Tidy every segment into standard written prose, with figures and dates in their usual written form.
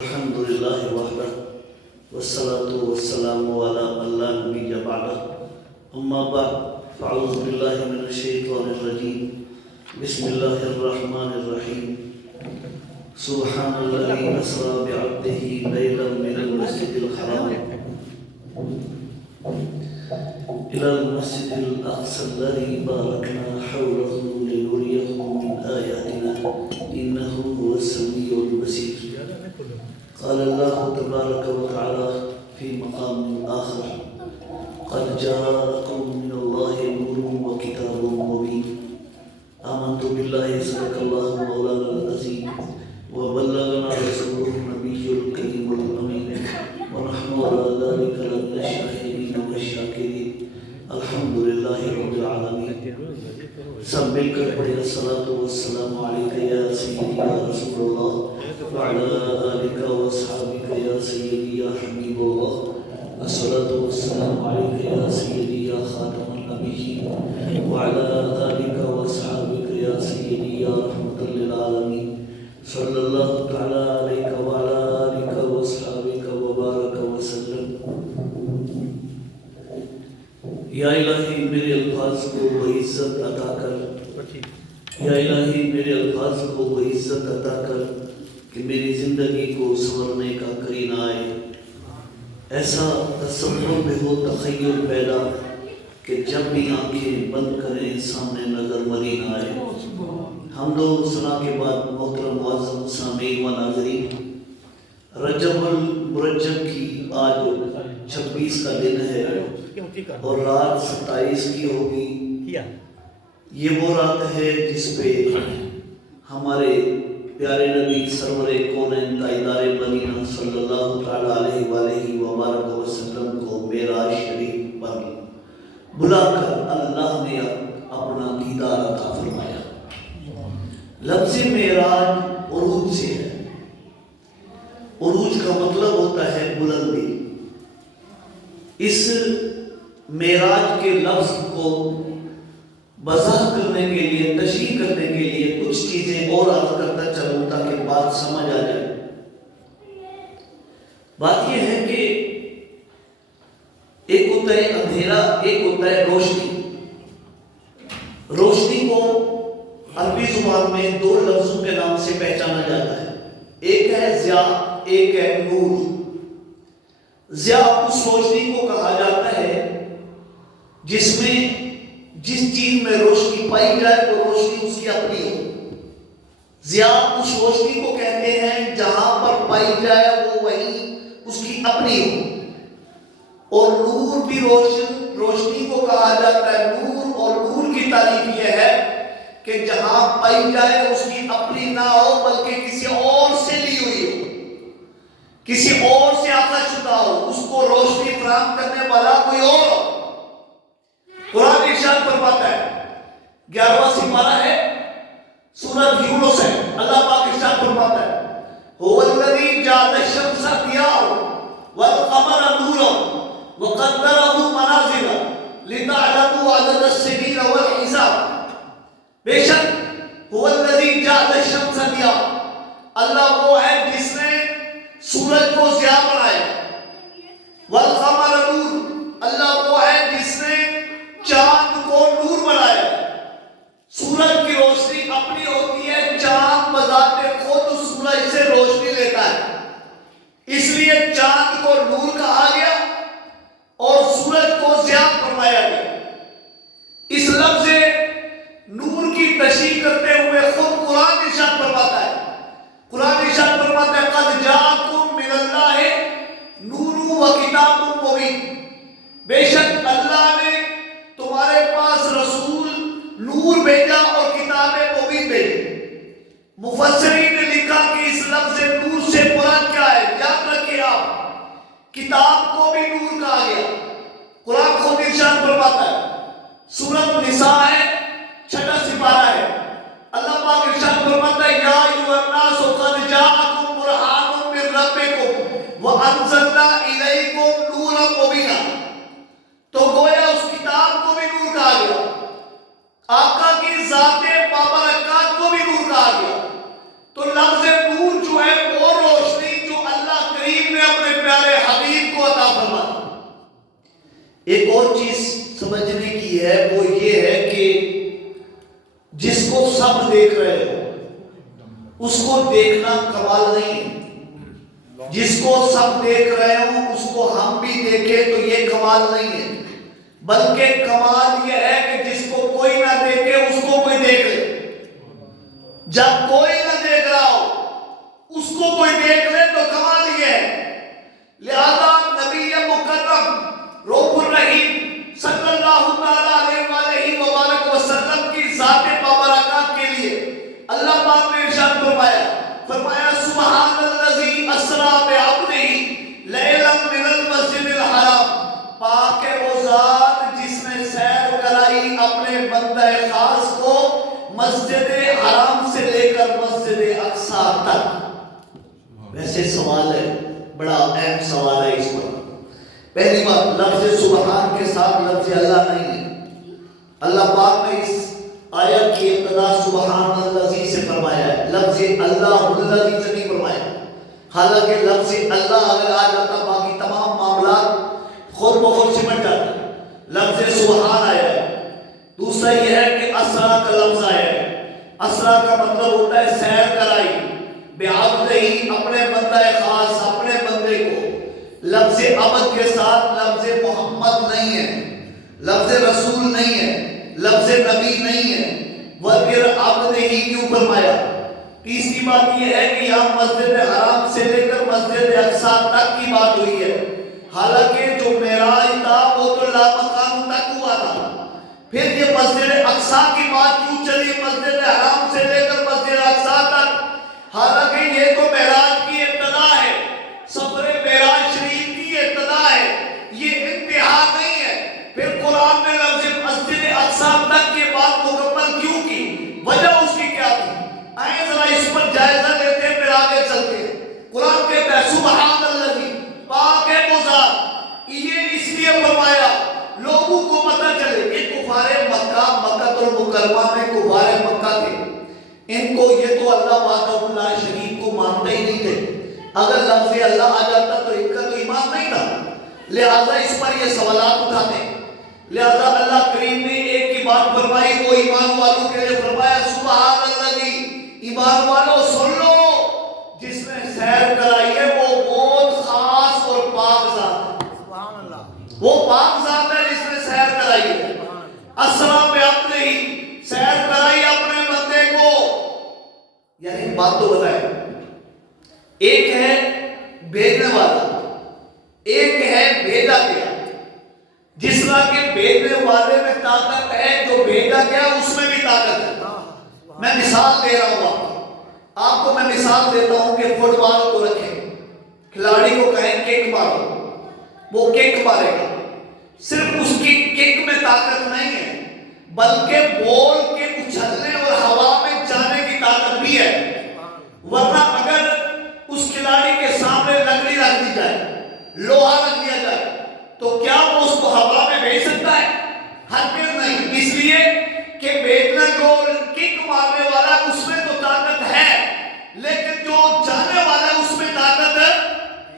الحمد لله وحده والصلاة والسلام على من لا نبي بعده أما بعد فأعوذ بالله من الشيطان الرجيم بسم الله الرحمن الرحيم سبحان الذي أسرى بعبده ليلا من المسجد الحرام إلى المسجد الأقصى الذي باركنا حوله لنريه من آياتنا إنه هو السميع البصير. قال الله تبارك وتعالى في مقام آخر قد جاءكم من الله نور وكتاب مبين آمنت بالله صدق الله مولانا العظيم وبلغنا رسوله النبي الكريم الأمين ونحن على ذلك لمن الشاهدين والشاكرين الحمد لله رب العالمين. سب مل کر پڑھیں الصلاۃ والسلام علیک یا سیدی یا رسول اللہ وعلی آلک واصحابک یا سیدی یا حبیب اللہ الصلاۃ والسلام علیک یا سیدی یا خاتم النبیین وعلی آلک واصحابک یا سیدی یا رحمۃ للعالمین صلی اللہ تعالی علیک وعلی آلک واصحابک وبارک وسلم. یا الہی میرے الفاظ کو وہ عزت عطا کر، یا الہی میرے الفاظ کو وہ عزت عطا کر کہ میری زندگی کو سنورنے کا قرینہ آئے، ایسا تصور میں ہو تخیل پیدا کہ جب بھی آنکھیں بند کریں سامنے نظر مدینہ آئے. حمد و ثنا کے بعد محترم معظم سامعین و ناظرین، رجب المرجب کی آج 26 کا دن ہے اور رات 27 کی ہوگی. یہ وہ رات ہے جس پہ ہمارے پیارے نبی سرور کونین تاجدار مدینہ صلی اللہ تعالیٰ علیہ وآلہ وبارک وسلم کو معراج شریف پر بلا کر اللہ نے اپنا دیدار عطا فرمایا. لفظ معراج عروج سے ہے. عروج کا مطلب ہوتا ہے بلندی. اس معراج کے لفظ کو وضاح کرنے کے لیے، تشریح کرنے کے لیے کچھ چیزیں اور عرض کرتا چلوں تاکہ بات سمجھ آ جائے. بات یہ ہے کہ ایک ہوتا ہے اندھیرا، ایک ہوتا ہے روشنی. روشنی کو عربی زبان میں دو لفظوں کے نام سے پہچانا جاتا ہے. ایک ہے ضیاء، ایک ہے نور. ضیاء اس روشنی کو کہا جاتا ہے جس چیز میں روشنی پائی جائے وہ روشنی اس کی اپنی ہو. ضیاء اس روشنی کو کہتے ہیں جہاں پر پائی جائے وہ وہی اس کی اپنی ہو. اور نور بھی روشنی کو کہا جاتا ہے نور، اور نور کی تعریف یہ ہے کہ جہاں پائی جائے اس کی اپنی نہ ہو بلکہ کسی اور سے لی ہوئی ہو، کسی اور سے عطا شدہ ہو، اس کو روشنی فراہم کرنے والا کوئی اور ہو. قرآن ارشاد فرماتا ہے، 11واں سپارہ ہے، سورۃ یونس ہے. اللہ پاک ارشاد فرماتا ہے هو الذی جعل الشمس ضیاء والقمر نورا وقدره منازل لتعلموا عدد السنین والحساب. بے شک هو الذی جعل الشمس ضیاء، اللہ وہ ہے جس نے سورج کو ضیاء بنایا. والقمر نور، اللہ وہ ہے جس نے چاند کو نور بنایا. سورج کی روشنی اپنی ہوتی ہے، چاند بذات خود سورج سے روشنی لیتا ہے، اس لیے چاند کو نور کہا گیا اور سورج کو ضیاء فرمایا گیا. اس لفظ نور کی تشریح کرتے ہوئے خود قرآن ارشاد فرماتا ہے، قد جاءکم من اللہ نور و کتاب مبین. بے شک اللہ نے تمہارے پاس رسول نور بھیجا اور کتاب مبین بھیجی. مفسرین نے لکھا کہ اس لفظ نور سے مراد کیا ہے؟ یاد رکھیں آپ، کتاب کو بھی نور کہا گیا. قرآن خود ارشاد فرماتا ہے، سورۃ النساء ہے، 6واں سپارہ ہے. اللہ پاک ارشاد فرماتا ہے یا ایھا الناس قد جاءکم برہان من ربکم وانزلنا الیکم نورا مبینا. تو گویا اس کتاب کو بھی نور کہا گیا، آقا کی ذات بابرکات کو بھی نور کہا گیا. تو لفظ نور جو ہے وہ روشنی جو سمجھنے کی ہے وہ یہ ہے کہ جس کو سب دیکھ رہے ہو اس کو دیکھنا کمال نہیں ہے، جس کو سب دیکھ رہے ہوں اس کو ہم بھی دیکھیں تو یہ کمال نہیں ہے، بلکہ کمال یہ ہے کہ جس کو کوئی نہ دیکھے اس کو کوئی دیکھ لے۔ جب کوئی نہ دیکھ رہا ہو اس کو کوئی دیکھ لے تو کمال یہ ہے۔ لہذا نبی مکرم رؤوف الرحیم صلی اللہ تعالی علیہ وآلہ وسلم کی ذات بابرکات کے لیے اللہ پاک نے ارشاد فرمایا سبحان الذی اسری بعبدہ لیلا من المسجد الحرام، پاک ہے وہ ذات جس نے سیر کرائی اپنے بندہ خاص کو مسجد حرام سے لے کر مسجد اقصی تک۔ ویسے سوال ہے، بڑا اہم سوال ہے اس پر۔ پہلی بات، لفظ سبحان کے ساتھ لفظ اللہ نہیں ہے۔ اللہ پاک نے اس آیت کی ابتدا سبحان الذی سے فرمایا ہے، لفظ اللہ الذی سے نہیں فرمایا، حالانکہ لفظ اللہ اگر آ جاتا باقی تمام معاملات خود بخود سمٹ جاتے۔ لفظ سبحان آیا ہے۔ دوسرا یہ ہے کہ اسرا کا لفظ آیا ہے۔ اسرا کا مطلب ہوتا ہے سیر کرائی، بعبدہ اپنے بندہ خاص اپنے بندے کو۔ لفظ عبد کے ساتھ لفظ محمد نہیں ہے، لفظ رسول نہیں ہے، لفظ نبی نہیں ہے، وَغِرْ عَبْدِ ہی کیوں فرمایا؟ تیسری بات یہ ہے کہ یہاں مسجد حرام سے لے کر مسجد اقصی تک کی بات ہوئی ہے، حالانکہ جو معراج تھا وہ تو لامکان تک ہوا تھا۔ پھر یہ مسجد اقصی کی بات کیوں چلی مسجد حرام سے لے کر مسجد اقصی تک؟ حالانکہ یہ تو معراج کی ابتدا ہے، سفر معراج شریف کی ابتدا ہے، یہ انتہا نہیں ہے۔ پھر قرآن نے لفظ مسجد اقصی تک کے بعد مکمل کیوں کی؟ وجہ اس کی کیا تھی؟ آئیں ذرا اس پر جائزہ لیتے ہیں پھر آگے چلتے ہیں۔ قرآن کہتا ہے سبحان الذی، پاک ہے وہ ذات، یہ اس لیے فرمایا لوگوں کو پتہ چلے۔ یہ کفار مکہ، مکہ المکرمہ میں کفار مکہ تھے، ان کو یہ تو اللہ وحدہ لا شریک کو مانتے ہی نہیں تھے، اگر لفظ اللہ آ جاتا تو ان کا تو ایمان نہیں تھا، لہذا اس پر یہ سوالات اٹھاتے ہیں۔ لہذا اللہ کریم نے ایک ہی بات فرمائی، وہ ایمان والوں کے لیے فرمایا سبحان الذی، ایمان والوں سن لو، جس نے سیر کرائی ہے وہ بہت خاص اور پاک ذات ہے، وہ پاک ذات ہے جس نے سیر کرائی ہے۔ اسرا بعبدہ، سیر کرائی اپنے بندے کو۔ یعنی بات تو بتائیں، ایک ہے بھیجنے والا، ایک ہے بھیجا گیا۔ جس طرح کے بھیجنے والے میں طاقت ہے، جو بھیجا گیا اس میں بھی طاقت ہے۔ میں مثال دے رہا ہوں آپ کو میں مثال دیتا ہوں کہ فٹ بال کو رکھیں، کھلاڑی کو کہیں کک مارو، وہ کک مارے گا، صرف اس کی کک میں طاقت نہیں ہے بلکہ بال کے اچھلنے اور ہوا میں جانے کی طاقت بھی ہے۔ ورنہ اگر اس کھلاڑی کے سامنے لکڑی رکھ دی جائے، لوہا رکھ دیا جائے تو کیا وہ اس کو ہوا میں بھیج سکتا ہے؟ ہرگز نہیں، اس لیے کہ بیٹنا جو کک مارنے والا اس میں تو طاقت ہے، لیکن جو جانے والا اس میں طاقت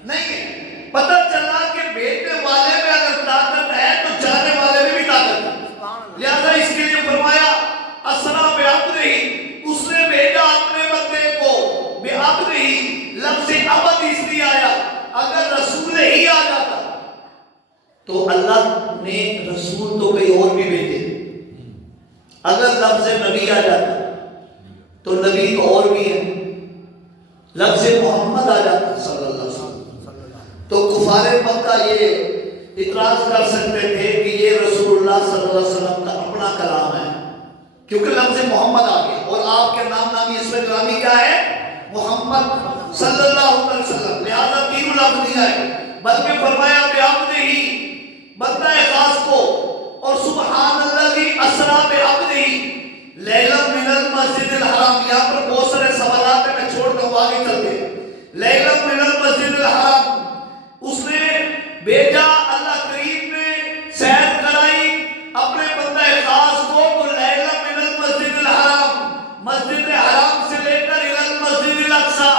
نہیں ہے۔ پتہ چلا کہ بیٹنے والے میں اگر طاقت ہے تو جانے والے میں بھی طاقت ہے۔ لہذا اس کے لیے فرمایا اسرا بعبدہ، اس نے بھیجا اپنے بندے کو، بعبدہ لفظ عبد اس لیے آیا، اگر رسول ہی آ جاتا تو اللہ نے رسول تو کئی اور بھی بھیجے، اگر لفظ نبی آ جاتا تو نبی تو اور بھی ہے، لفظ محمد آ جاتا صلی اللہ علیہ وسلم تو کفار مکہ یہ اعتراض کر سکتے تھے کہ یہ رسول اللہ صلی اللہ علیہ وسلم کا اپنا کلام ہے، کیونکہ لفظ محمد آ گیا اور آپ کے نام نامی اس میں گرامی کیا ہے؟ محمد صلی اللہ علیہ وسلم، لہذا تینوں لفظ نہیں آئے بلکہ فرمایا بعبدہ ہی، بندہ خاص کو، اور سبحان الذی اسری بعبدہ لیلا من المسجد الحرام۔ یہاں پر بہت سارے سوالات ہیں، میں چھوڑ دوں آگے چلتے ہیں۔ لیلا من المسجد الحرام، اس نے بھیجا، اللہ کریم نے سیر کرائی اپنے بندہ خاص کو، تو لیلا من المسجد الحرام، مسجد حرام سے لے کر الی المسجد الاقصی،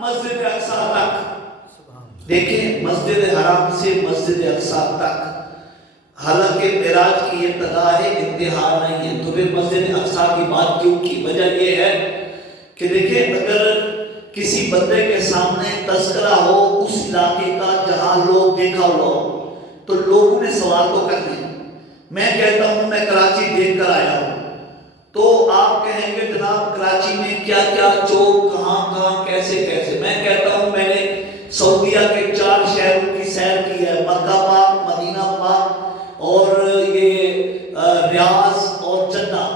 مسجد اقصی تک۔ دیکھیں مسجد حرام سے مسجد اقصی تک حالانکہ معراج کی ابتدا ہے، انتہا نہیں ہے۔ تو پھر مسجد اقصیٰ کی بات کیوں کی؟ وجہ یہ ہے کہ دیکھیں، اگر کسی بندے کے سامنے تذکرہ ہو اس علاقے کا جہاں لوگ دیکھا ہو تو لوگوں نے سوال تو کرنے۔ میں کہتا ہوں میں کراچی دیکھ کر آیا ہوں، تو آپ کہیں گے جناب کراچی میں کیا کیا چوک، کہاں کہاں، کیسے کیسے۔ میں کہتا ہوں میں نے سعودیہ کے 4 شہروں کی سیر کی ہے، مکہ پاک، مدینہ پاک اور یہ ریاض اور جدہ،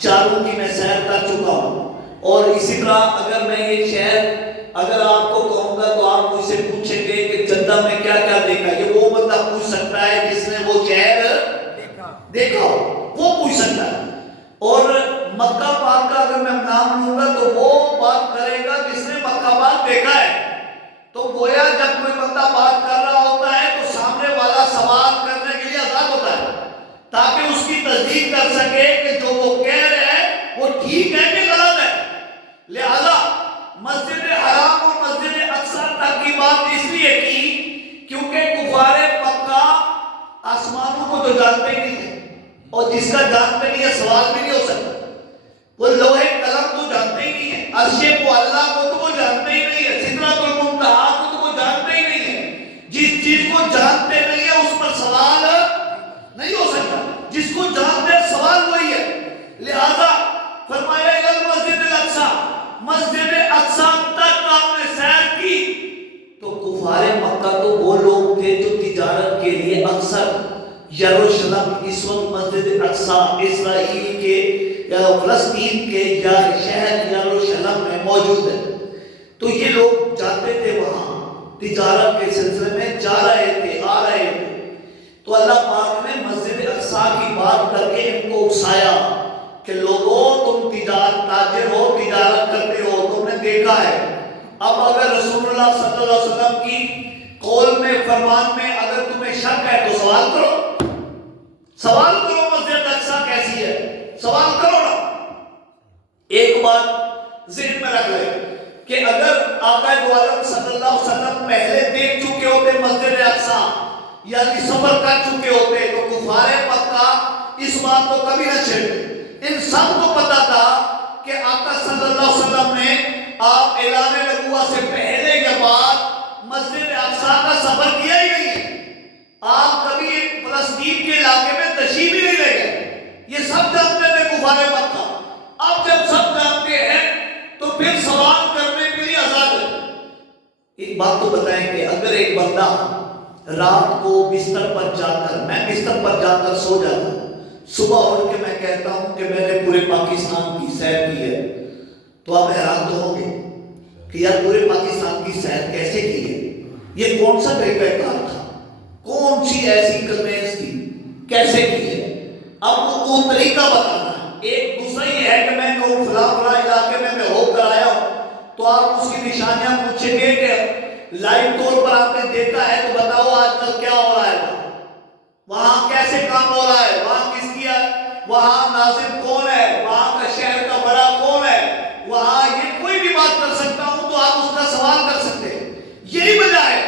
چاروں کی میں سیر کر چکا ہوں۔ اور اسی طرح اگر میں یہ شہر اگر آپ کو کہوں گا تو آپ مجھ سے پوچھیں گے کہ جدہ میں کیا کیا دیکھا، یہ وہ بندہ پوچھ سکتا ہے جس نے وہ شہر دیکھا ہو، وہ پوچھ سکتا ہے۔ اور مکہ پاک کا اگر میں نام لوں گا تو وہ بات کرے گا جس نے مکہ پاک دیکھا ہے۔ تو گویا جب کوئی بندہ بات کر رہا ہوتا ہے تو سامنے والا سوال کرنے کے لیے آزاد ہوتا ہے تاکہ اس کی تصدیق کر سکے کہ جو وہ کہہ رہے ہیں وہ ٹھیک ہے کہ غلط ہے۔ لہذا مسجد حرام اور مسجد اقصیٰ تک کی بات اس لیے کی کیونکہ کفار مکہ آسمانوں کو تو جانتے ہی نہیں ہے، اور جس کا جانتے نہیں ہے سوال بھی نہیں ہو سکتا۔ وہ لوح قلم تو جانتے ہی نہیں ہے، عرش معلیٰ کو تو وہ جانتے ہی نہیں ہے، سدرۃ المنتہا کو تو وہ جانتے ہی نہیں ہے۔ جس چیز کو جانتے نہیں ہے اس پر سوال نہیں ہو سکتا، جس کو جانتے ہیں سوال وہی ہے۔ لہذا فرمایا مسجد الاقصیٰ، مسجد اقصیٰ تک آپ نے سیر کی تو کفار مکہ تو وہ لوگ تھے جو تجارت کے لیے اکثر یروشلم، اس وقت مسجد اقصیٰ اسرائیل کے یا فلسطین کے یا شہر یروشلم میں موجود ہے، تو یہ لوگ جاتے تھے وہاں تجارت کے سلسلے میں، جا رہے تھے آ رہے تھے۔ تو اللہ پاک نے مسجد اقصیٰ کی بات کر کے ان کو اکسایا کہ لوگوں تم تاجر ہو، تجارت کرتے ہو، تم نے دیکھا ہے۔ اب اگر رسول اللہ صلی اللہ علیہ وسلم کی قول میں، فرمان میں اگر تمہیں شک ہے تو سوال کرو، سوال کرو مسجد اقصیٰ کیسی ہے، سوال کرو نا۔ ایک بات ذہن میں رکھ لیں کہ اگر آقا دو عالم صلی اللہ علیہ وسلم پہلے دیکھ چکے ہوتے مسجد اقصیٰ یعنی سفر کر چکے ہوتے تو کفار مکہ اس بات کو کبھی نہ چھیڑتے۔ ان سب کو پتا تھا کہ آقا صلی اللہ علیہ وسلم نے آپ اعلان نبوت سے پہلے کے بعد مسجد اقصیٰ کا سفر کیا ہی نہیں ہے، آپ کبھی فلسطین کے علاقے میں تشریف ہی نہیں لے گئے، یہ سب جانتے تھے کفار مکہ۔ اب جب سب جانتے ہیں تو پھر سوال کرنے کے لیے آزاد ہے۔ ایک بات تو بتائیں کہ اگر ایک بندہ رات کو بستر پر جا کر، میں بستر پر جا کر سو جاتا ہوں، صبح اٹھ کے میں کہتا ہوں کہ میں نے پورے پاکستان کی سیر کی ہے، تو آپ حیران تو ہوں گے کہ یار پورے پاکستان کی سیر کیسے کی ہے، یہ کون سا طریقہ کار تھا، کون سی ایسی کنوینس تھی، کیسے کی ہے۔ اب وہ طریقہ بتانا ہے۔ ایک دوسرا یہ ہے کہ میں کہوں فلاں فلاں علاقے میں ہو کر آیا ہوں، تو آپ اس کی نشانیاں پوچھیں گے کہ لائیو طور پر آپ نے دیکھا ہے تو بتاؤ آج کل کیا ہو رہا ہے، وہاں کیسے کام ہو رہا ہے، وہاں کس کی ہے، وہاں ناظم کون ہے، وہاں کا شہر کا بڑا کون ہے، وہاں یہ کوئی بھی بات کر سکتا ہوں تو آپ اس کا سوال کر سکتے ہیں۔ یہی وجہ ہے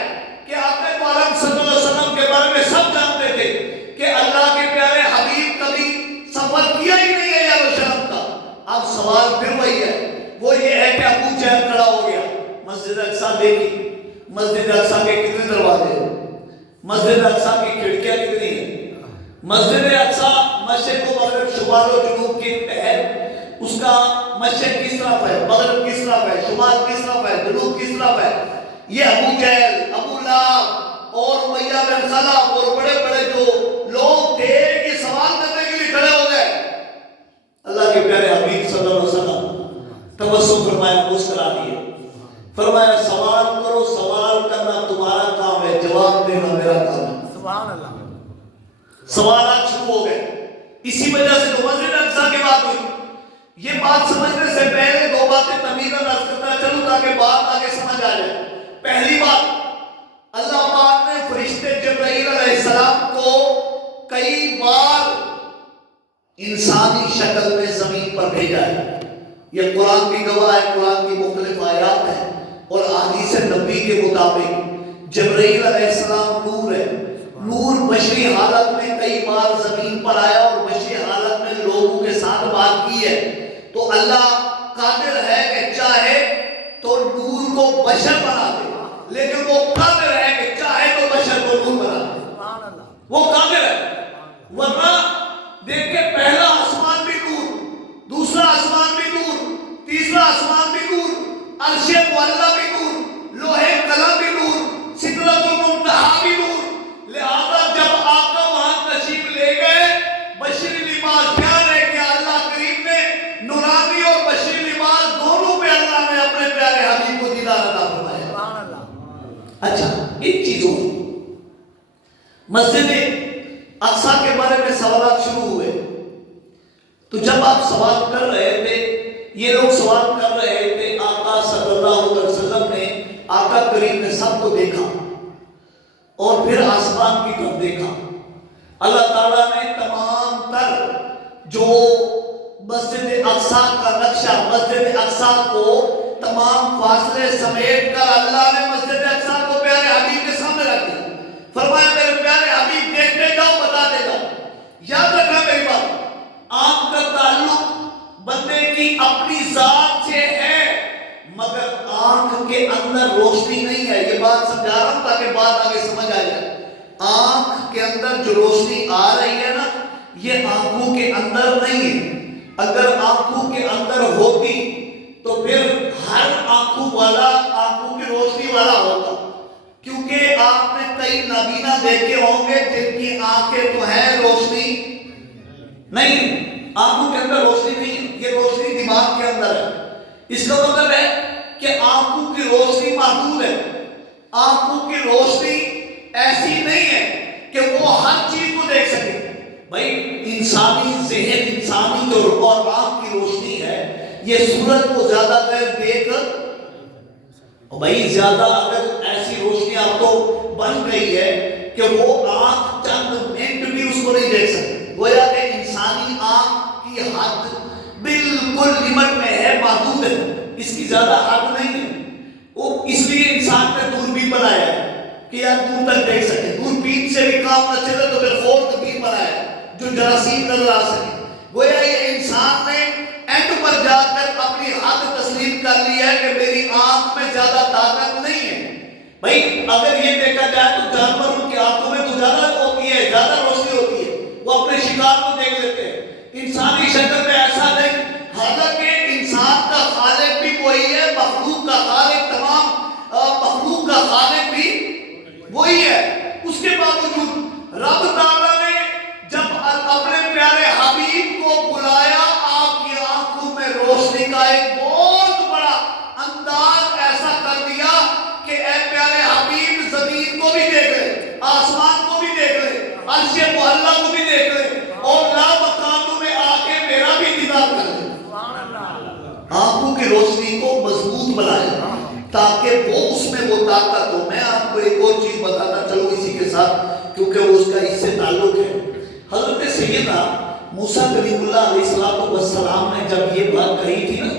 کہ آقا عالم صلی اللہ علیہ وسلم کے بارے میں سب جانتے تھے کہ اللہ کے پیارے حبیب کبھی سفر کیا ہی نہیں ہے یروشلم کا۔ اب سوال پھر وہی ہے، وہ یہ ہے کہ ابو جہل کھڑا ہو گیا، مسجد اقصیٰ دیکھی، مسجد اقصیٰ کے کتنے دروازے ہیں، مسجد اقصیٰ کی کھڑکیاں کتنی ہیں، مسجد اقصیٰ مشرق و مغرب شمال و جنوب کی تحت، اس کا مشرق کس طرف ہے، مغرب کس طرف ہے، شمال کس طرف ہے، جنوب کس طرف ہے۔ یہ ابو جہل، ابو لہب اور امیہ بن خلف اور بڑے بڑے جو لوگ تھے یہ سوال کرنے کے لیے کھڑے ہو گئے۔ اللہ کے پیارے حبیب صلی اللہ علیہ وسلم تبسم فرمایا، مسکرا دیے، فرمایا سوال کرو، سوال کرنا تمہارا کام ہے، جواب دینا میرا کام ہے۔ سبحان اللہ۔ سوالات شروع ہو گئے، اسی وجہ سے تو مسجد اقصیٰ کی بات ہوئی۔ یہ بات سمجھنے سے پہلے دو باتیں تمیزاً عرض کرتا چلوں تاکہ بات آگے سمجھ آ جائے۔ پہلی بات، اللہ پاک نے فرشتے جبرائیل علیہ السلام کو کئی بار انسانی شکل میں زمین پر بھیجا ہے، یہ قرآن کی گواہ ہے، قرآن کی مختلف آیات ہیں، اور احادیث نبی کے مطابق جبرائیل علیہ السلام نور ہے، نور بشری حالت میں کئی بار زمین پر آیا اور بشری حالت میں لوگوں کے ساتھ بات کی ہے. تو اللہ قادر ہے کہ چاہے تو نور کو بشر بنا دے، لیکن وہ قادر ہے کہ چاہے تو بشر کو نور بنا دے. وہ قادر ہے. ورنہ دیکھ کے پہلا آسمان بھی نور، دوسرا آسمان بھی نور، تیسرا آسمان بھی نور، عرش معلیٰ بھی نور، لوح قلم بھی نور، سدرۃ المنتہا بھی نور. لہذا جب آقا وہاں تشریف لے گئے، بشری لباس کیا رہ گیا؟ اللہ کریم نے نورانی اور بشری لباس دونوں پہ اللہ نے اپنے پیارے حبیب کو دیدار عطا فرمایا. اچھا، ایک چیز اور، مسجد اقصی کے بارے میں سوالات شروع ہوئے. تو جب آپ سوال کر رہے تھے، یہ لوگ سوال کر رہے تھے، آقا صلی اللہ علیہ وسلم نے، آقا کریم نے سب کو دیکھا اور پھر آسمان کی طرف دیکھا. اللہ تعالیٰ نے تمام تر جو مسجد اقصی کا نقشہ، مسجد اقصی کو تمام فاصلے سمیٹ کر اللہ نے مسجد اقصی کو پیارے حبیب کے سامنے رکھ دیا. فرمایا میرے پیارے حبیب دیکھتے جاؤ، بتاتے جاؤ. یاد رکھنا میری بات، آنکھ کا تعلق بندے کی اپنی ذات سے ہے، مگر آنکھ کے اندر روشنی نہیں ہے. یہ بات سمجھا رہا ہوں تاکہ بات آگے سمجھ آ جائے. آنکھ کے اندر جو روشنی آ رہی ہے نا، یہ آنکھوں کے اندر نہیں ہے. اگر آنکھوں کے اندر ہوتی تو پھر ہر آنکھوں والا آنکھوں کی روشنی والا ہوتا. کیونکہ آپ نے کئی نابینا دیکھے ہوں گے جن کی آنکھیں تو ہیں، روشنی نہیں، آنکھوں کے اندر روشنی نہیں. یہ روشنی دماغ کے اندر ہے. اس کا مطلب ہے کہ آنکھوں کی روشنی محدود ہے. آنکھوں کی روشنی ایسی نہیں ہے کہ وہ ہر چیز کو دیکھ سکے. بھائی انسانی ذہن، انسانی جو اور آنکھ کی روشنی ہے، یہ سورج کو زیادہ دیر دیکھ، بھائی زیادہ اگر ایسی روشنی آپ کو بن گئی ہے کہ وہ آنکھ چند منٹ بھی اس کو نہیں دیکھ سکتے. گویا کہ انسانی آنکھ کی حد بالکل لمٹ میں ہے، محدود ہے، اس کی زیادہ حد نہیں ہے. وہ اس لیے انسان نے دوربین بنایا ہے کہ یار دور تک دیکھ سکے. دوربین سے بھی کام نہ چلے تو پھر اور دوربین بنایا ہے جو جراثیم نظر آ سکے. گویا یہ انسان نے اینڈ پر جا کر اپنی حد تسلیم کر لی ہے کہ میری آنکھ میں زیادہ طاقت نہیں ہے. بھائی اگر یہ دیکھا جائے تو جانوروں کی آنکھوں میں تو زیادہ ہوتی ہے، زیادہ روشنی ہوتی ہے، وہ اپنے شکار کو دیکھ لیتے ہیں. انسانی شکل میں ایسا نہیں. حالانکہ انسان کا خالق بھی وہی ہے، مخلوق کا خالق، تمام مخلوق کا خالق بھی وہی ہے. اس کے باوجود رب تعالیٰ نے جب اپنے پیارے حبیب کو بلایا، آپ کی آنکھوں میں روشنی کا ایک بہت بڑا انداز ایسا کر دیا کہ اے پیارے حبیب زمین کو بھی دیکھ لے، آسمان کو بھی دیکھ لے، عرش معلیٰ کو بھی دیکھ لے، اور لا مکانوں میں آ کے میرا بھی دیدار کر لے. آنکھوں کی روشنی کو مضبوط بنایا تاکہ وہ اس میں وہ طاقت ہو. میں آپ کو ایک اور چیز بتانا چلوں اسی کے ساتھ، کیونکہ اس کا اس سے تعلق ہے. حضرت سیدنا موسیٰ کلیم اللہ علیہ السلام نے جب یہ بات کہی تھی نا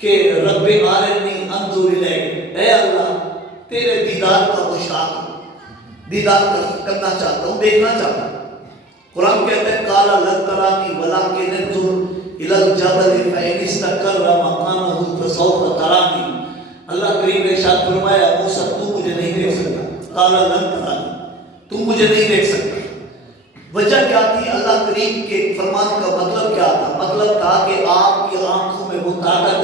کہ رب ارنی انظر الیک، اے اللہ تیرے دیدار کا مشتاق ہوں، دیدار کرنا چاہتا ہوں، دیکھنا چاہتا ہوں. قرآن کہتا ہے قال لن ترانی ولکن انظر الی الجبل فإن استقر مکانہ فسوف ترانی. اللہ کریم نے ارشاد فرمایا موسیٰ تو مجھے نہیں دیکھ سکتا. قال لن ترانی، تم مجھے نہیں دیکھ سکتا. وجہ کیا تھی؟ اللہ کریم کے فرمان کا مطلب کیا تھا؟ مطلب تھا کہ آپ کی آنکھوں میں وہ طاقت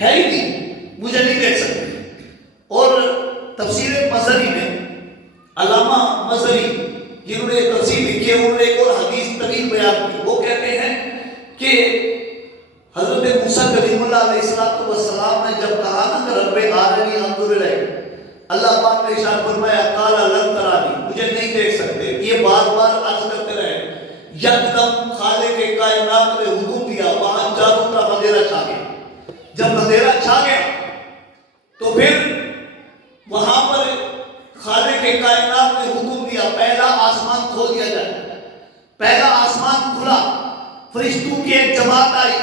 ہے ہی نہیں، مجھے نہیں دیکھ سکتے. اور تفسیر مظہری میں علامہ مظہری جنہوں نے تفسیر لکھی ہے، انہوں نے ایک اور حدیث طویل بیان کی. وہ کہتے ہیں کہ حضرت موسیٰ کلیم اللہ علیہ السلام نے جب کہا نا کہ رب ارنی انظر الیک، اللہ پاک نے ارشاد فرمایا قال لن ترانی، مجھے نہیں دیکھ سکتے. یہ بار بار عرض کرتے رہے. یکدم خالق کائنات نے حکم دیا، وہاں چاروں طرف اندھیرا چھا گیا. جب اندھیرا چھا گیا تو پھر وہاں پر خالق کائنات نے حکم دیا پہلا آسمان کھول دیا جائے. پہلا آسمان کھلا، فرشتوں کی ایک جماعت آئی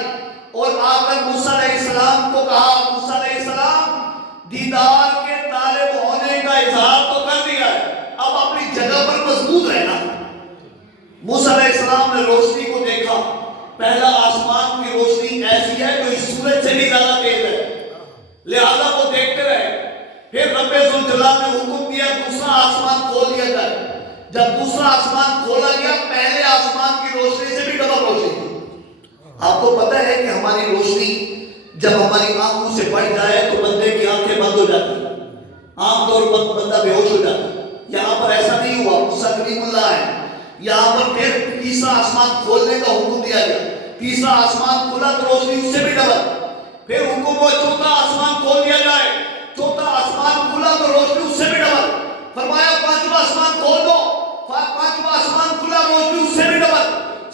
اور آ کر موسیٰ علیہ السلام کو کہا موسیٰ علیہ السلام دیدار کے طالب ہونے کا اظہار تو کر دیا ہے، اب اپنی مضبوط رہنا. موسیٰ علیہ السلام نے روشنی کو دیکھا. پہلا آسمان کی روشنی ایسی ہے جو اس سورج سے بھی زیادہ تیز ہے, لہذا وہ دیکھتے رہے. پھر رب ذوالجلال نے حکم دیا دوسرا آسمان کھول دیا جائے. جب دوسرا آسمان کھولا گیا, پہلے آسمان کی روشنی سے بھی ڈبل روشنی تھی. آپ کو پتہ ہے کہ ہماری روشنی جب ہماری آنکھوں سے بڑھ جائے تو بندے کی آنکھیں بند ہو جاتی ہیں, عام طور پر بندہ بے ہوش ہو جاتا ہے. یہاں پر ایسا نہیں ہوا. موسیٰ کلیم اللہ ہے. یہاں پر پھر تیسرا آسمان کھولنے کا حکم دیا گیا. تیسرا آسمان کھلا تو روشنی اس سے بھی ڈبل. پھر حکم ہوا چوتھا آسمان کھول دیا جائے. چوتھا آسمان کھلا تو روشنی اس سے بھی ڈبل. فرمایا پانچواں آسمان کھول دو. پانچواں آسمان کھلا, روشنی اس سے بھی ڈبل.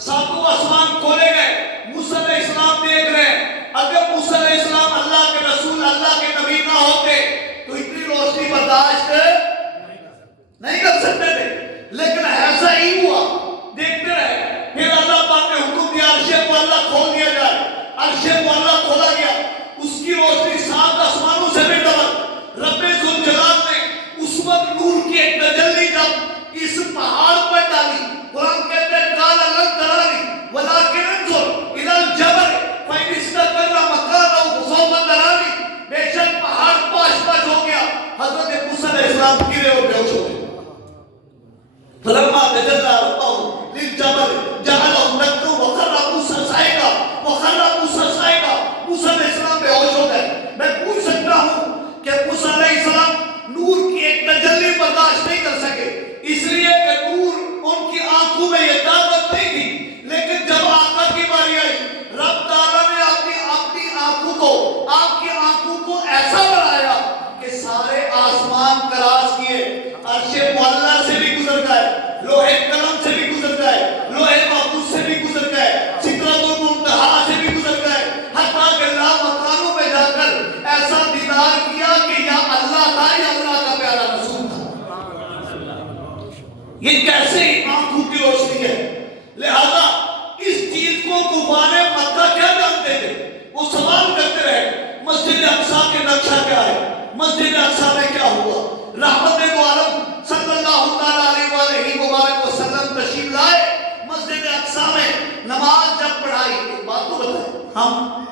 ساتواں آسمان کھولے گئے. موسیٰ علیہ السلام دیکھ رہے ہیں اگر موسیٰ علیہ السلام اللہ کے رسول, اللہ کے نبی نہ ہوتے تو اتنی روشنی برداشت نہیں کر سکتے تھے. لیکن ایسا ہی ہوا. دیکھتے رہے. پھر اللہ پاک نے حکم دیا عرش معلّہ کھول دیا جائے. عرش معلّہ کھولا گیا. اس کی روشنی 7 آسمانوں سے بھی ڈبل. رب ذوالجلال نے اس وقت نور کی ایک تجلی جب اس پہاڑ پر ڈالی. قرآن کہتے ہیں قال لن ترانی ولکن انظر الی الجبل فإن استقر مكانه فسوف ترانی. بے شک پہاڑ پاش پاش ہو گیا. حضرت موسیٰ علیہ السلام گرے اور بے ہوش ہو گئے. فلما تجلى ربه للجبل جعله دكا وخر موسى صعقا وخر موسى صعقا. موسیٰ علیہ السلام بے ہوش ہو گئے. میں پوچھ سکتا ہوں کہ موسیٰ علیہ السلام نور کی ایک تجلی برداشت نہیں کر سکے, اس لیے کہ نور ان کی آنکھوں میں یہ طاقت نہیں تھی. لیکن جب آقا کی باری آئی, رب تعالیٰ نے اپنی آنکھوں کو, آپ کی آنکھوں کو ایسا بنایا کہ سارے آسمان کراس کیے. عرش معلّہ سے بھی گزر گئے, لوح قلم سے بھی گزر گئے, لوح محفوظ سے بھی گزر گئے, سدرۃ المنتہا سے بھی گزر گئے, حتیٰ کہ لا مکانوں میں جا کر ایسا دیدار کیا کہ یا اللہ تھا یا اللہ کا پیارا رسول تھا. یہ کیسے آنکھوں کی روشنی ہے. لہذا اس چیز کو کفار مکہ کیا جانتے تھے؟ وہ سوال کرتے رہے مسجد اقصیٰ کے نقشہ کیا ہے, مسجد اقصیٰ میں کیا ہوا. رحمت دو عالم صلی اللہ علیہ وآلہ وبارک وسلم تشریف لائے. مسجد اقصیٰ میں نماز جب پڑھائی, ایک بات تو بتائیں, ہم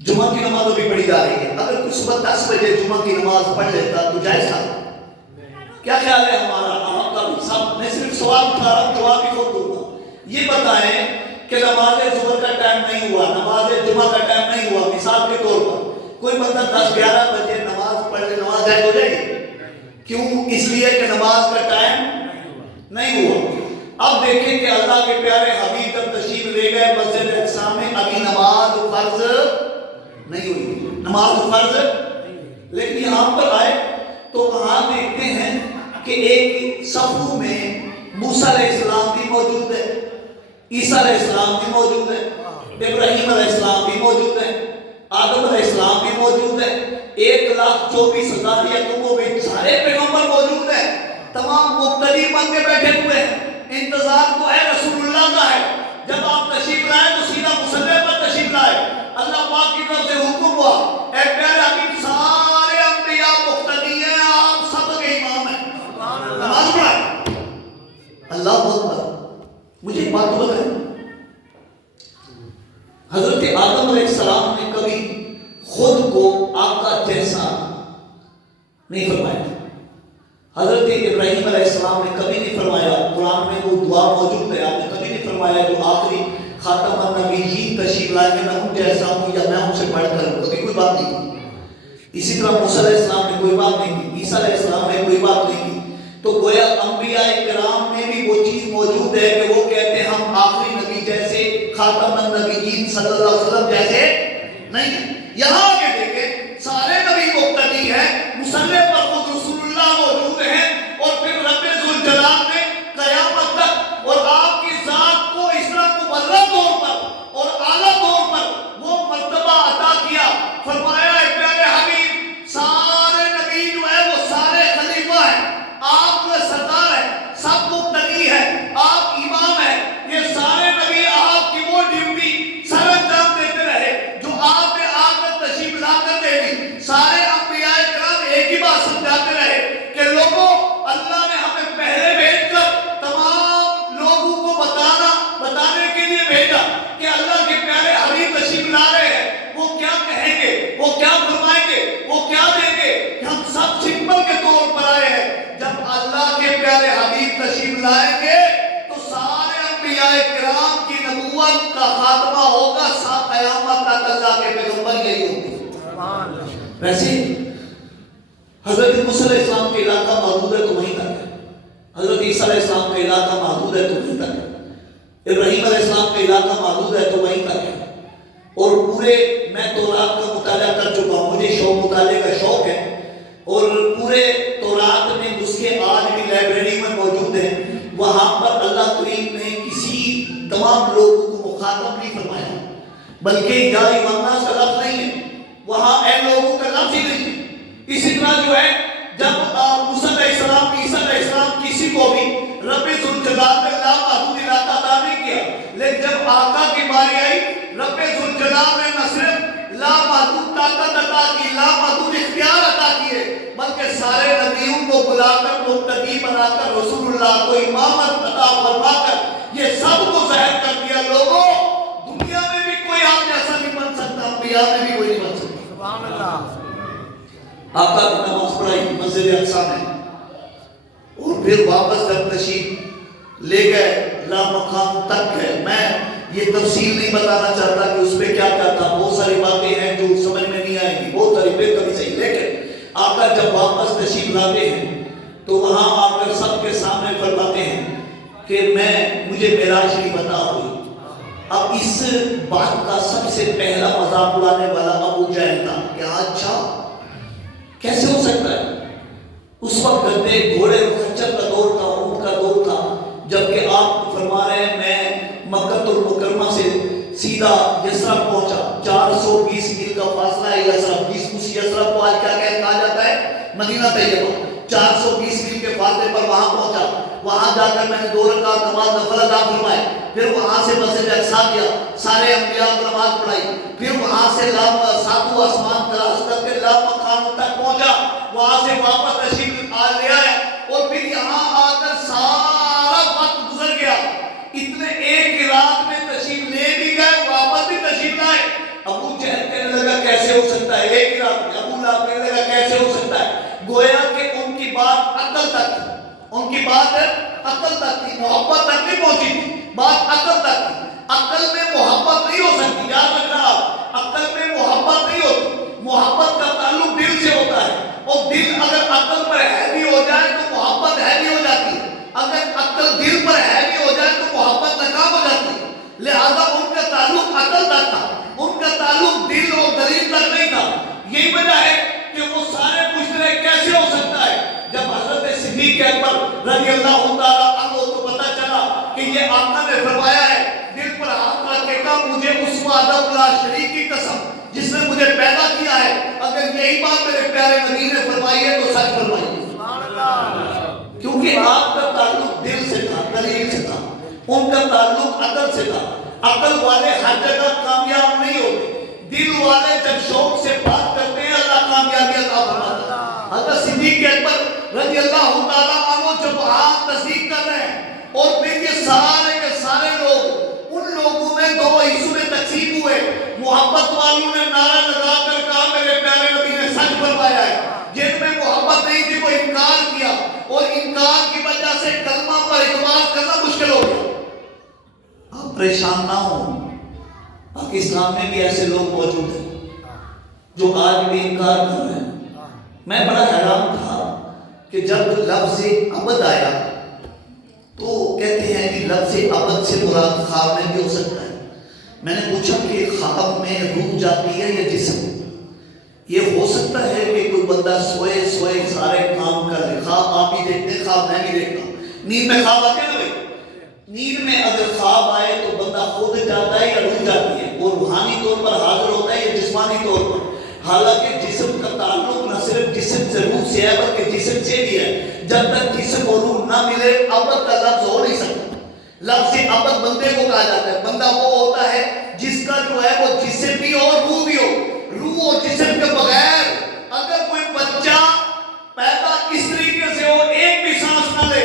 جمعہ کی نماز ابھی پڑھی جا رہی ہے, اگر کوئی صبح 10 بجے جمعہ کی نماز پڑھ لیتا تو جائز تھا. کیا خیال ہے ہمارا, آپ کا بھی سب. میں صرف سوال اٹھا رہا ہوں, جواب بھی خود دوں گا. یہ بتائیں کہ نماز ظہر کا ٹائم نہیں ہوا, نماز جمعہ کا ٹائم نہیں ہوا, مثال کے طور پر کوئی بندہ 10-11 بجے نماز پڑھ لے, نماز جائز ہو جائے گی؟ کیوں؟ اس لیے کہ نماز کا ٹائم نہیں ہوا. اب دیکھیں کہ اللہ کے پیارے حبیب جب تشریف لے گئے مسجد اقصیٰ میں, ابھی نماز فرض نہیں ہوئی, نماز فرض. لیکن یہاں پر آئے تو وہاں دیکھتے ہیں کہ ایک صفوں میں موسیٰ علیہ السلام بھی موجود ہے, عیسیٰ علیہ السلام بھی موجود ہے, ابراہیم علیہ السلام بھی موجود ہے, آدم علیہ السلام بھی موجود ہے. 1,24,000 یعقوب میں سارے پیغمبر موجود ہیں. تمام مقتدی بن کے بیٹھے ہوئے ہیں. انتظار تو ہے رسول اللہ کا ہے. جب آپ تشریف لائے تو سیدھا مصلی پر تشریف لائے. اللہ پاک کی طرف سے حکم ہوا, اے پیارے حبیب سارے انبیاء مقتدی ہیں, آپ سب کے امام ہیں, نماز پڑھائیں. اللہ اکبر. مجھے ایک بات تو بتائیں, حضرت آدم علیہ السلام نے کبھی خود کو آقا جیسا نہیں فرمایا. حضرت ابراہیم علیہ السلام نے کبھی نہیں فرمایا, قرآن میں وہ دعا موجود ہے, آپ نے کبھی نہیں فرمایا جو آخری خاتم النبیین تشریف لائے کہ میں ان جیسا ہوں یا میں ان سے بڑھ کر ہوں, کبھی کوئی بات نہیں کی. اسی طرح موسیٰ علیہ السلام نے کوئی بات نہیں کی, عیسیٰ علیہ السلام نے کوئی بات نہیں کی. تو گویا انبیاء کرام میں بھی وہ چیز موجود ہے کہ وہ کہتے ہیں ہم آخری نبی جیسے, خاتم النبیین صلی اللہ علیہ وسلم جیسے نہیں ہیں. یہاں آگے دیکھیں سارے نبی مقتدی ہیں, مصلی پر خود رسول اللہ موجود ہیں, اور پھر رب ذوالجلال نے قیامت تک اور آپ کی ذات کو اس طرح مبرر طور پر اور اعلیٰ طور پر وہ مرتبہ عطا کیا. فرمایا اے پیارے حبیب سارے نبی جو ہے وہ سارے خلیفہ ہیں, آپ جو سردار ہیں, سب مقتدی ہیں, آپ امام ہیں. یہ سارے نبی آپ کی وہ ڈیوٹی سر انجام دیتے رہے جو آپ نے آ کر تشریف لا کر دے دی. سارے انبیاء کرام ایک ہی بات لائیں گے تو سارے انبیاء کرام کی نبوت کا خاتمہ ہوگا، قیامت تک اللہ کے پیغمبر یہی ہوگی۔ ویسے حضرت موسیٰ علیہ السلام کے علاقہ محدود ہے تو وہیں تک ہے، حضرت عیسیٰ علیہ السلام کا علاقہ محدود ہے تو وہیں تک ہے، ابراہیم علیہ السلام کا علاقہ محدود ہے تو وہیں تک ہے، اور پورے میں تورات کا مطالعہ کر چکا ہوں، مجھے مطالعے کا شوق ہے، اور پورے تورات میں نسخے آج بھی لائبریری میں موجود ہیں، وہاں پر اللہ کریم نے کسی تمام لوگوں کو مخاطب نہیں فرمایا، بلکہ یا ایھا الناس کا لفظ نہیں ہے، وہاں اے لوگوں کا لفظ ہی نہیں ہے۔ اسی طرح جو ہے جب موسیٰ علیہ السلام عیسیٰ علیہ السلام کسی کو بھی رب ذوالجلال نے لا محدود علاقہ عطا نہیں کیا، لیکن جب آقا کی باری آئی رب ذوالجلال نے نہ صرف لا محدود طاقت عطا کی، لا محدود اختیار عطا کیے، بلکہ سارے نبیوں کو بلا کر مقتدی بنا کر رسول اللہ کو امامت عطا فرما کر یہ سب کو ظاہر کر دیا، لوگوں دنیا میں بھی کوئی آپ جیسا نہیں بن سکتا، انبیاء میں بھی کوئی نہیں بن سکتا۔ سبحان اللہ۔ آقا کی نماز پڑھائی مسجد اقصی میں، اور پھر واپس جب تشریف لے گئے لا مقام تک ہے۔ میں یہ تفصیل نہیں بتانا چاہتا کہ اس پہ کیا کیا تھا، بہت ساری باتیں ہیں جو سمجھ میں نہیں آئیں گی، بہت ساری بے کبھی صحیح، لیکن آقا جب واپس تشریف لاتے ہیں تو وہاں آ کر سب کے سامنے فرماتے ہیں کہ مجھے معراج شریف عطا ہوئی۔ اب اس بات کا سب سے پہلا مذاق اڑانے والا ابو جہل تھا کہ اچھا کیسے ہو سکتا ہے؟ اس وقت گدے گھوڑے خچر کا دور تھا، اونٹ کا دور تھا، جبکہ آپ فرما رہے ہیں میں مکہ المکرمہ سے سیدھا یثرب پہنچا، 420 میل کا فاصلہ ہے یثرب، اس یثرب کو آج کیا کہا جاتا ہے؟ مدینہ طیبہ، 420 میل کے فاصلے پر وہاں پہنچا، وہاں جا کر میں نے 2 رکعت نماز نفل ادا فرمائے، پھر وہاں سے مسجد اقصی گیا، سارے انبیاء کو نماز پڑھائی، پھر وہاں سے ساتواں آسمان کراس کر کے لا مقام تک پہنچا، وہاں سے واپس تشریف لے آیا، اور پھر یہاں آ کر سارا وقت گزر گیا، اتنے ایک رات میں تشریف لے بھی گئے، واپس بھی تشریف لائے۔ ابو جہل کہنے لگا کیسے ہو سکتا ہے ایک رات میں؟ ابو لہب کہنے لگا کیسے ہو سکتا ہے؟ گویا کہ ان کی بات عقل تک تھی، ان کی بات عقل تک تھی، محبت تک نہیں پہنچی تھی، بات عقل تک تھی۔ عقل میں محبت نہیں ہو سکتی، یاد رکھنا آپ، عقل میں محبت نہیں ہوتی، محبت کا تعلق دل سے ہوتا ہے، اور دل اگر عقل پر حاوی ہو جائے تو محبت حاوی ہو جاتی ہے، اگر عقل دل پر حاوی ہو جائے تو محبت ناکام ہو جاتی ہے۔ لہذا ان کا تعلق عقل تک تھا، ان کا تعلق دل اور دلیل تک نہیں تھا۔ یہی وجہ ہے کہ وہ سارے پوچھ رہے کیسے ہو سکتا ہے؟ جب حضرت صدیق اکبر رضی اللہ تعالیٰ عنہ کو پتہ چلا کہ یہ آقا نے فرمایا ہے، دل پر ہاتھ رکھ کے کہا مجھے اس وحدہ لا شریک کی قسم جس نے مجھے پیدا کیا ہے، اگر یہی بات میرے پیارے نبی نے فرمائی ہے تو سچ فرمائی ہے۔ کیونکہ آپ کا تعلق دل سے تھا، دلیل سے تھا، ان کا تعلق عقل سے تھا۔ عقل والے ہر جگہ کامیاب نہیں ہوتے، دل والے جب شوق سے بات کرتے ہیں اللہ کامیابی عطا فرماتا ہے۔ حضرت صدیق اکبر رضی اللہ تعالیٰ عنہ جب آپ تصدیق کر رہے ہیں، اور پھر یہ سارے کے سارے لوگ ان لوگوں میں 2 حصوں میں تقسیم ہوئے، محبت والوں نے نعرہ لگا کر کہا میرے پیارے نبی نے سچ فرمایا ہے، جن میں محبت نہیں تھی وہ انکار کیا، اور انکار کی وجہ سے کلمہ پر اعتماد کرنا مشکل ہو گیا۔ آپ پریشان نہ ہوں، پاکستان میں بھی ایسے لوگ موجود ہیں جو آج بھی انکار کر رہے ہیں۔ میں بڑا حیران تھا کہ جب لفظ ابد آیا تو کہتے ہیں کہ لفظ ابد سے مراد خواب میں بھی ہو سکتا ہے۔ میں نے پوچھا کہ خواب میں روح جاتی ہے یا جسم؟ یہ ہو سکتا ہے کہ کوئی بندہ سوئے سارے کام کر لے، خواب آپ بھی دیکھتے ہیں، خواب میں بھی دیکھتا ہوں، نیند میں خواب آتے ہیں نا بھائی، نیند میں اگر خواب آئے تو بندہ خود جاتا ہے یا روح جاتی ہے، وہ روحانی طور پر حاضر ہوتا ہے یا جسمانی طور پر؟ حالانکہ جسم کا تعلق نہ صرف جسم سے روح سے ہے بلکہ جسم سے بھی ہے، جب تک جسم اور روح نہ ملے ابد کا لفظ ہو نہیں سکتا۔ لفظ ابد بندے کو کہا جاتا ہے، بندہ وہ ہوتا ہے جس کا جو ہے وہ جسم بھی ہو اور روح بھی ہو، روح اور جسم کے بغیر اگر کوئی بچہ پیدا اس طریقے سے ہو ایک بھی سانس نہ لے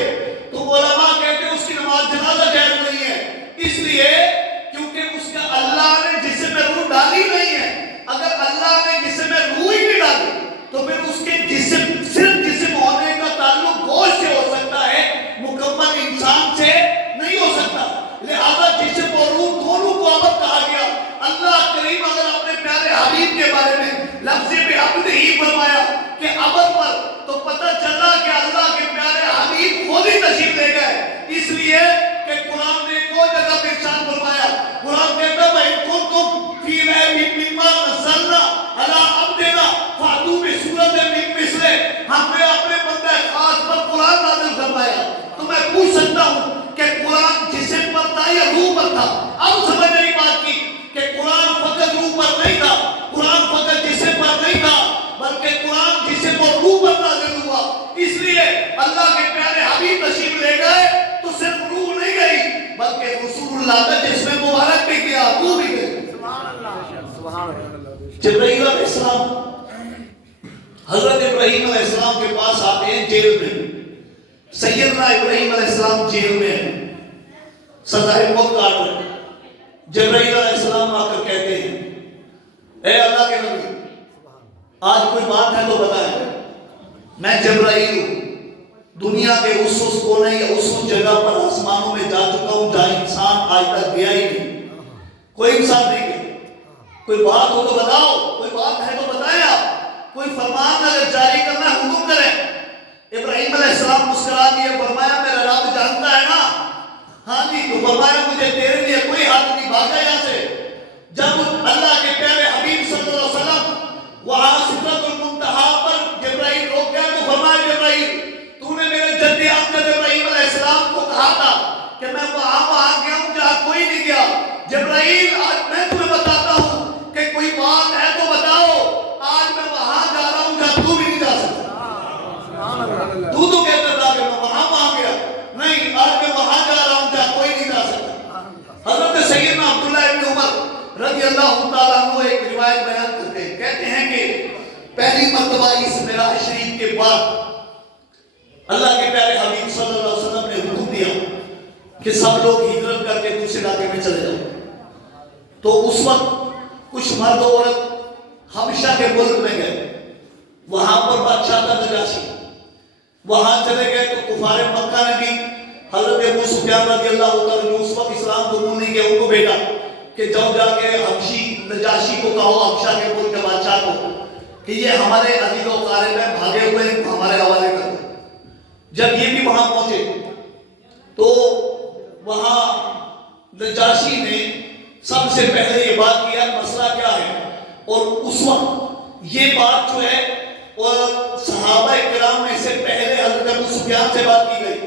تو علماء کہتے ہیں اس کی نماز جنازہ جائز نہیں ہے، اس لیے کیونکہ اس کا اللہ نے جسم میں روح ڈالی نہیں ہے۔ اگر اللہ نے جسم میں روح ہی نہیں ڈالی تو پھر اس کے جسم صرف جسم ہونے کا تعلق گوشت سے ہو سکتا ہے، مکمل انسان بلکہ رسول اللہ کا جس میں مبارک بھی کیا تو بھی گئے. جبرائیل علیہ السلام حضرت ابراہیم علیہ السلام کے پاس آتے ہیں جیل میں. سیدنا ابراہیم علیہ السلام جیل میں ہیں, سزائے موت کاٹ رہے ہیں. جبرائیل علیہ السلام آ کر کہتے ہیں اے اللہ کے نبی آج کوئی بات ہے تو بتائیں. میں جبرائیل ہوں, دنیا کے اس کونے یا اس جگہ پر آسمانوں میں جا چکا ہوں جہاں انسان آج تک گیا ہی نہیں, کوئی انسان نہیں گیا. کوئی بات ہو تو بتاؤ, کوئی بات ہے تو بتائیں, آپ کوئی فرمان اگر جاری کرنا ہے حکم کریں. ابراہیم علیہ السلام مسکرا دیے, فرمایا میرا رب جانتا ہے نا. ہاں جی, تو فرمایا مجھے تیرے لیے کوئی حد نہیں, بھاگا یہاں سے. جب اللہ کے پیارے حبیب صلی اللہ علیہ وسلم وہاں سدرۃ المنتہا پر جبرائیل روک گیا تو فرمایا جبرائیل تو نے میرے جد امجد ابراہیم علیہ السلام کو کہا تھا کہ میں وہاں گیا ہوں جہاں کوئی نہیں گیا. جبرائیل آج میں تمہیں بتاتا ہوں کہ کوئی بات ہے تو بتاؤ, آج میں وہاں جا رہا ہوں جہاں تو بھی نہیں جا سکتا. تو کہتا تھا کہ میں وہاں گیا, نہیں, آج میں وہاں جا رہا ہوں جہاں کوئی نہیں جا سکتا. حضرت سیدنا عبداللہ ابن عمر رضی اللہ تعالیٰ عنہ ایک روایت بیان کرتے ہیں, کہتے ہیں کہ پہلی مرتبہ اس معراج شریف کے بعد اللہ کے پیارے حبیب صلی اللہ علیہ وسلم نے حکم دیا کہ سب لوگ ہجرت کر کے دوسرے علاقے میں چلے جاؤ. تو اس وقت کچھ مرد و عورت حبشہ کے ملک میں گئے, وہاں پر بادشاہ تھا نجاشی, وہاں چلے گئے تو کفار مکہ نے بھی حضرت ابو سفیان رضی اللہ تعالیٰ عنہ اس وقت اسلام قبول نہیں کیا, ان کو بھیجا کہ جاؤ جا کے حبشی نجاشی کو کہو, حبشہ کے ملک کے بادشاہ کو, کہ یہ ہمارے عزیز و اقارب ہیں, بھاگے ہوئے ہیں, ہمارے حوالے کر دو. جب یہ بھی وہاں پہنچے تو وہاں نجاشی نے سب سے پہلے یہ بات کیا مسئلہ کیا ہے. اور اس وقت یہ بات جو ہے اور صحابہ کرام میں سے پہلے حضرت ابو سفیان سے بات کی گئی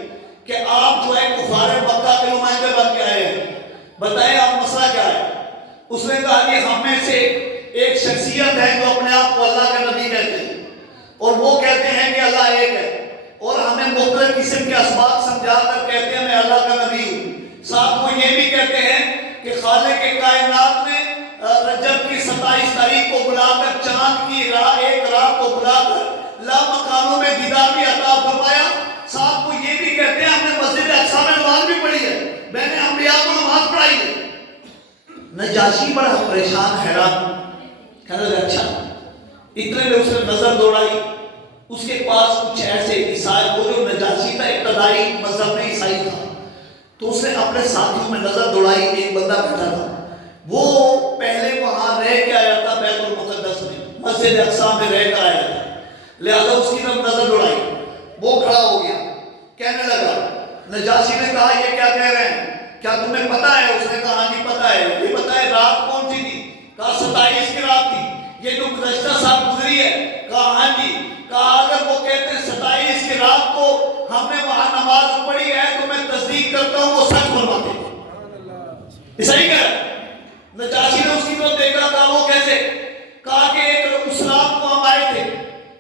کہ آپ جو ہے کفار مکہ کے نمائندے بن کے آئے ہیں, بتائیں آپ مسئلہ کیا ہے. اس نے کہا کہ ہم میں سے ایک شخصیت ہے جو اپنے آپ کو اللہ کا نبی کہتے ہیں اور وہ کہتے ہیں کہ اللہ ایک ہے, اور ہمیں مختلف قسم کے اسباب سمجھا کر کہتے ہیں میں اللہ کا نبی ہوں. ساتھ وہ یہ بھی کہتے ہیں کہ خالق کائنات نے رجب کی 27 تاریخ کو بلا کر چاند کی ایک رات کو بلا کر لا مکانوں میں دیدار بھی عطا فرمایا. ساتھ وہ یہ بھی کہتے ہیں ہم نے مسجد اقصی میں نماز بھی پڑھی ہے, میں نے انبیاء کو نماز پڑھائی ہے. نجاشی بڑا پریشان حیران, کہنے لگا اچھا. اتنے میں اس نے نظر دوڑائی, اس کے پاس کچھ ایسے عیسائی, وہ جو نجاشی تھا ابتدائی مذہب میں عیسائی تھا, تو اس نے اپنے ساتھیوں میں نظر دوڑائی. ایک بندہ بیٹھا تھا, وہ پہلے وہاں رہ کے آیا تھا بیت المقدس میں, مسجد اقصی میں رہ کر آیا تھا, لہذا اس کی طرف نظر دوڑائی. وہ کھڑا ہو گیا, کہنے لگا, نجاشی نے کہا یہ کیا کہہ رہے ہیں, کیا تمہیں پتا ہے؟ اس نے کہا ہاں جی پتا ہے. یہ بتائے رات کون سی تھی؟ کہا 27 کی رات تھی. یہ جو گزشتہ سال گزری ہے؟ کہا ہاں جی. کہا اگر وہ کہتے ہیں 27 کی رات کو ہم نے وہاں نماز پڑھی ہے تو میں تصدیق کرتا ہوں وہ سچ فرماتے ہیں. صحیح کہہ رہا. نجاشی نے اس کی طرف دیکھا, کہا وہ کیسے؟ کہا کہ ایک اس رات کو ہم آئے تھے,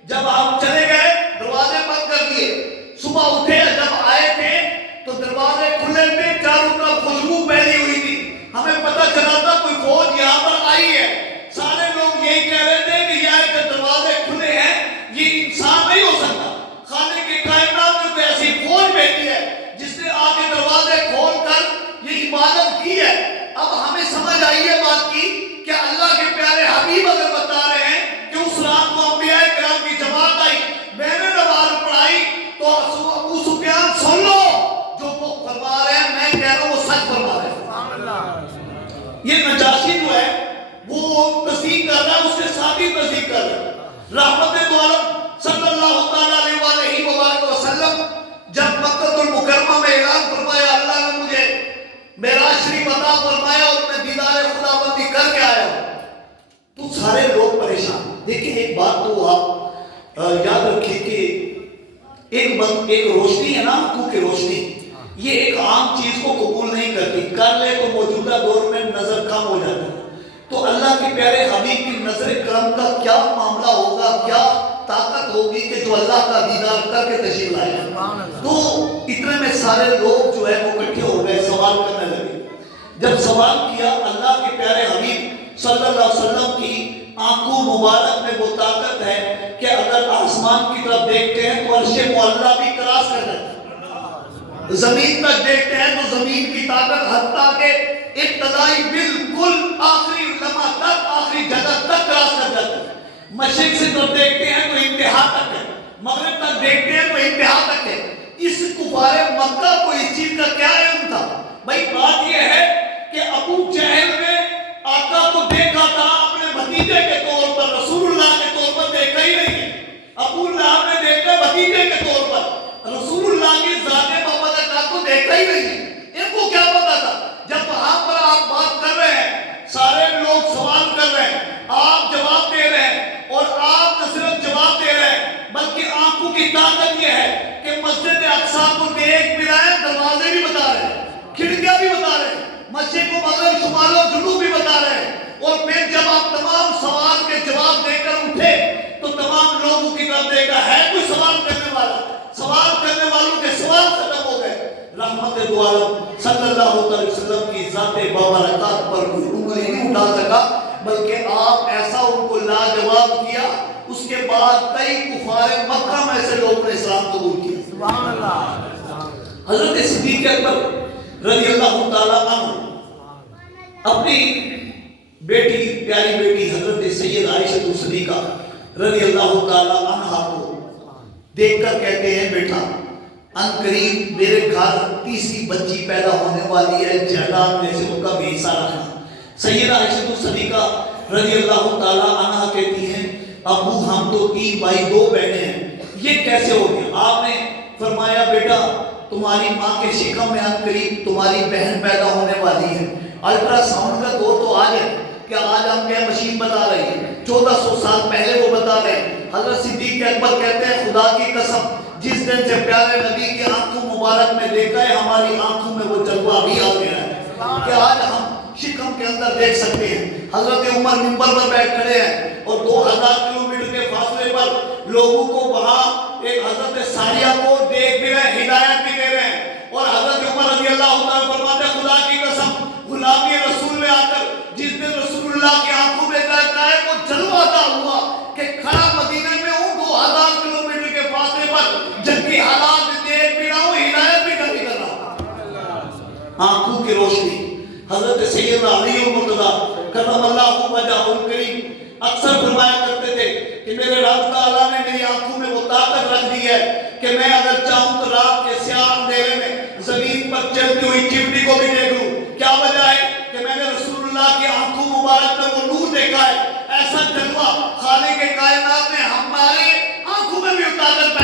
جب ہم چلے گئے دروازے بند کر دیے, صبح اٹھے جب آئے تھے تو دروازے کھلے تھے, چاروں طرف خوشبو پھیلی ہوئی تھی, ہمیں پتہ چلا تھا کوئی فوج یہاں پر آئی ہے. سارے لوگ یہی کہہ رہے تھے کہ یہاں کے دروازے کھلے ہیں, یہ انسان نہیں ہو سکتا, خالق کی کائنات نے کوئی ایسی فوج بھیجی ہے جس نے آ کے دروازے کھول کر یہ عبادت کی ہے. اب ہمیں سمجھ آئی ہے بات کی کہ اللہ کے پیارے حبیب اگر بتا رہے ہیں کہ اس رات کو انبیاء کرام کی جماعت آئی, میں نے نماز پڑھائی, تو ابو سفیان سن لو جو وہ فرما رہے ہیں, میں کہہ رہا ہوں وہ سچ فرما رہے ہیں. یہ نجاشی جو ہے وہ تصدیق کر رہا ہے, اس کے ساتھ ہی تصدیق کر رہا ہے. رحمت دو عالم صلی اللہ تعالیٰ علیہ وآلہ وسلم جب مکہ المکرمہ میں اعلان فرمایا اللہ نے مجھے معراج شریف عطا فرمایا اور میں دیدار خداوندی کر کے آیا, تو سارے لوگ پریشان. دیکھیں ایک بات تو آپ یاد رکھیں کہ ایک روشنی ہے نا, آنکھوں کی روشنی, یہ ایک عام چیز کو قبول نہیں کرتی, کر لے تو موجودہ دور میں نظر کم ہو جاتا ہے. تو اللہ کے پیارے حبیب کی نظر کرم کا کیا معاملہ ہوگا, کیا طاقت ہوگی کہ جو اللہ کا دیدار کر کے تشریف لائے. تو اتنے میں سارے لوگ جو ہے وہ اکٹھے ہو گئے. سوال سوال کرنے لگے. جب سوال کیا اللہ کے پیارے حبیب صلی اللہ علیہ وسلم کی آنکھوں مبارک میں وہ طاقت ہے کہ اگر آسمان کی طرف دیکھتے ہیں تو عرش معلیٰ بھی کراس کر جاتا ہے, زمین تک دیکھتے ہیں تو زمین کی طاقت حتیٰ کہ ابتدائی بالکل آخری لمحہ تک, آخری جگہ تک کراس کر جاتا ہے. مشرق سے طرف دیکھتے ہیں تو انتہا تک ہے, مغرب تک دیکھتے ہیں تو انتہا تک ہے. اس کفار مکہ کو اس چیز کا کیا علم تھا؟ بھائی بات یہ ہے کہ ابو جہل نے آقا کو دیکھا تھا اپنے بھتیجے کے طور پر, رسول اللہ کے طور پر دیکھا ہی نہیں ہے. ابو لہب نے دیکھا بھتیجے کے طور پر, رسول اللہ کی ذات مبارکہ کو دیکھا ہی نہیں ہے. ان کو کیا پتا تھا؟ جب وہاں پر آپ بات کر رہے ہیں, سارے لوگ سوال کر رہے ہیں, آپ جواب دے رہے ہیں, اور آپ نہ صرف جواب دے رہے ہیں بلکہ آنکھوں کی طاقت یہ ہے کہ مسجد اقصی کو دیکھ بھی رہے ہیں, دروازے بھی بتا رہے ہیں, کھڑکیاں بھی بتا رہے ہیں, مشرق و مغرب شمال و جنوب بھی بتا رہے ہیں. اور پھر جب آپ تمام سوال کے جواب دے کر اٹھے تو تمام لوگوں کی طرف دیکھا ہے کوئی سوال کرنے والا, سوال کرنے والوں کے سوال ختم ہو گئے. رحمت دو عالم صلی اللہ علیہ وسلم کی ذات بابرکات پر کوئی انگلی نہیں اٹھا سکا, بلکہ آپ ایسا ان کو لاجواب کیا. اس کے بعد کئی کفار مکہ میں سے لوگوں نے اسلام قبول کیا. سبحان اللہ. حضرت صدیق اکبر رضی اللہ تعالیٰ عنہ اپنی بیٹی, پیاری بیٹی حضرت سید عائشہ صدیقہ رضی اللہ تعالیٰ عنہ کو دیکھ کر کہتے ہیں بیٹا ان قریب میرے گھر تیسری بچی پیدا ہونے والی ہے, جائیداد میں سے ان کا بھی حصہ رکھنا. سیدہ عائشہ صدیقہ رضی اللہ تعالیٰ عنہ کہتی ہیں ابو ہم تو 3 بھائی 2 بہنیں ہیں, یہ کیسے ہو گیا؟ آپ نے فرمایا بیٹا تمہاری ماں کے شکم میں ان قریب تمہاری بہن پیدا ہونے والی ہے. الٹرا ساؤنڈ کا دور تو آج ہے کہ آج ہم کیا مشین بتا رہی ہے, 1400 سال پہلے وہ بتا رہے ہیں. حضرت صدیق اکبر کہتے ہیں خدا کی قسم جس دن سے پیارے نبی کی آنکھوں مبارک میں دیکھا ہے ہماری آنکھوں میں وہ جلوہ بھی آ گیا ہے کہ آج ہم شکم کے اندر دیکھ سکتے ہیں. حضرت عمر منبر پر بیٹھ کھڑے ہیں اور 2000 کلومیٹر کے فاصلے پر لوگوں کو وہاں ایک حضرت ساریہ کو دیکھ بھی رہے, ہدایت بھی دے رہے ہیں. اور حضرت عمر رضی اللہ عنہ فرماتے ہیں خدا کی قسم غلامی رسول میں آ کر جس دن رسول اللہ کی آنکھوں میں دیکھا ہے وہ جلوہ عطا ہوا کہ کھڑا مدینہ میں ہوں, 2000 کلومیٹر کے فاصلے پر جنگی حالات دیکھ بھی رہا ہوں, ہدایت بھی کر رہا ہوں. آنکھوں کی روشنی. حضرت سیدنا علی المرتضیٰ کرم اللہ وجہہ الکریم اکثر فرمایا کرتے تھے کہ میرے رب تعالیٰ نے میری آنکھوں میں وہ طاقت رکھ دی ہے کہ میں اگر چاہوں تو رات کے سیاہ اندھیرے میں زمین پر چلتی ہوئی چمٹی کو بھی دیکھ لوں. کیا وجہ ہے کہ میں نے رسول اللہ کی آنکھوں مبارک میں وہ نور دیکھا ہے. ایسا جلوہ خالق کائنات نے ہمارے آنکھوں میں بھی طاقت